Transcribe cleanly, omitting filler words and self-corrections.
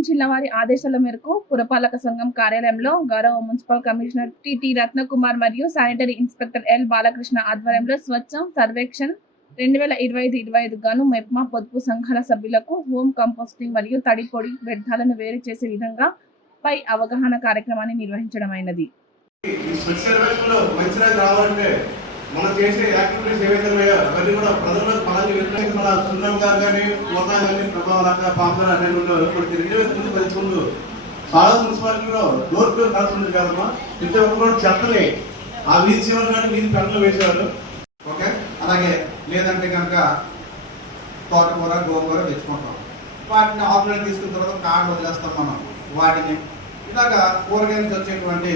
సంబంధించిన వారి ఆదేశాల మేరకు పురపాలక సంఘం కార్యాలయంలో గౌరవ మున్సిపల్ కమిషనర్ టి రత్నకుమార్ మరియు శానిటరీ ఇన్స్పెక్టర్ ఎల్ బాలకృష్ణ ఆధ్వర్యంలో స్వచ్ఛం సర్వేక్షణ్ 2025 గాను మెప్మా పొదుపు సంఘాల సభ్యులకు హోమ్ కంపోస్టింగ్ మరియు తడి పొడి వ్యర్థాలను వేరు చేసే విధంగా పై అవగాహన కార్యక్రమాన్ని నిర్వహించడమైనది. మనం చేసే యాక్టివిటీస్ ఏవైతే ఉన్నాయో అవన్నీ కూడా ప్రజలకు పలాన్ని వ్యక్తి మన సుందరం గారు కానీ మొన్న కానీ ప్రభావం పాపర్ అనే ఇప్పుడు 2010 ముందు చాలా మున్సిపాలిటీలో డోర్ టు కలిసి ఉంది కదమ్మా. ఇంత ఒక్కరు చెత్తని ఆ వీధి చివరి కానీ వీధి పెంటలు వేసేవారు. ఓకే, అలాగే లేదంటే కనుక తోటకూర గోంగూర తెచ్చుకుంటాం. వాటిని ఆఫ్లైన్ తీసుకున్న తర్వాత కార్డు వదిలేస్తాం మనం. వాటిని ఇలాగా కూరగాయలు వచ్చేటువంటి